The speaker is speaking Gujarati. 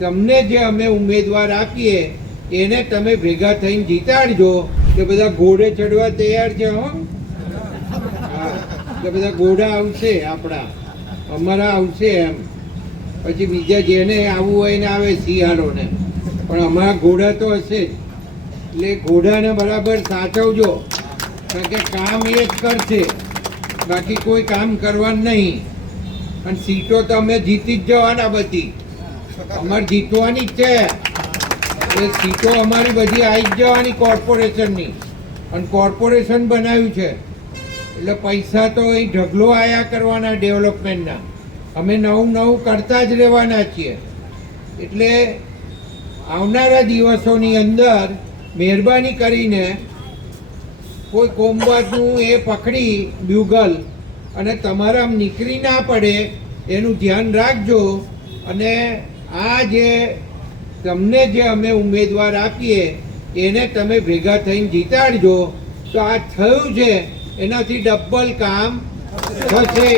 તમને જે અમે ઉમેદવાર આપીએ એને તમે ભેગા થઈને જીતાડજો કે બધા ઘોડે ચડવા તૈયાર છે. હો હા, કે બધા ઘોડા આવશે, આપણા અમારા આવશે એમ. પછી બીજા જેને આવવું હોય ને આવે, શિયાળોને, પણ અમારા ઘોડા તો હશે જ. એટલે ઘોડાને બરાબર સાચવજો, કારણ કે કામ એ જ કરશે, બાકી કોઈ કામ કરવાનું નહીં. અને સીટો તો અમે જીતી જ જવાના બધી, અમારે જીતવાની જ છે. એ સીટો અમારી બધી આવી જ જવાની કોર્પોરેશનની, અને કોર્પોરેશન બનાવ્યું છે એટલે પૈસા તો એ ઢગલો આયા કરવાના ડેવલપમેન્ટના. અમે નવું નવું કરતા જ રહેવાના છીએ. એટલે આવનારા દિવસોની અંદર મહેરબાની કરીને કોઈ કોમવાદનું એ પકડી બ્યુગલ અને તમારા નીકળી ના પડે એનું ધ્યાન રાખજો. અને આ જે તમને જે અમે ઉમેદવાર આપીએ એને તમે ભેગા થઈને જીતાડજો, તો આ થયું છે એનાથી ડબલ કામ થશે.